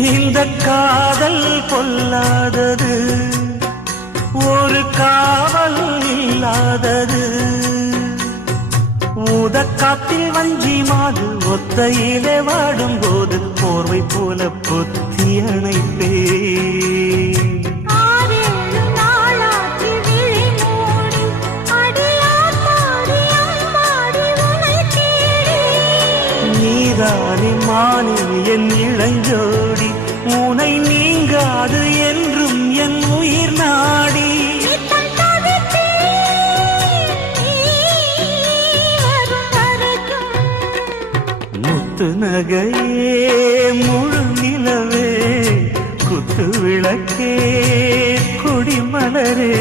இந்த காதல் பொல்லாதது, ஒரு காவல் இல்லாதது. ஊதக்காத்தில் வஞ்சி மாது ஒத்தையிலே வாடும்போது போர்வை போல பொத்தி அணைப்பே. நீதானே மானே என் இளஞ்சோடி, உனை நீங்காது என்றும் என் உயிர் நாடி. முத்து நகையே முழு நிலவே, குத்து விளக்கே கொடிமலரே.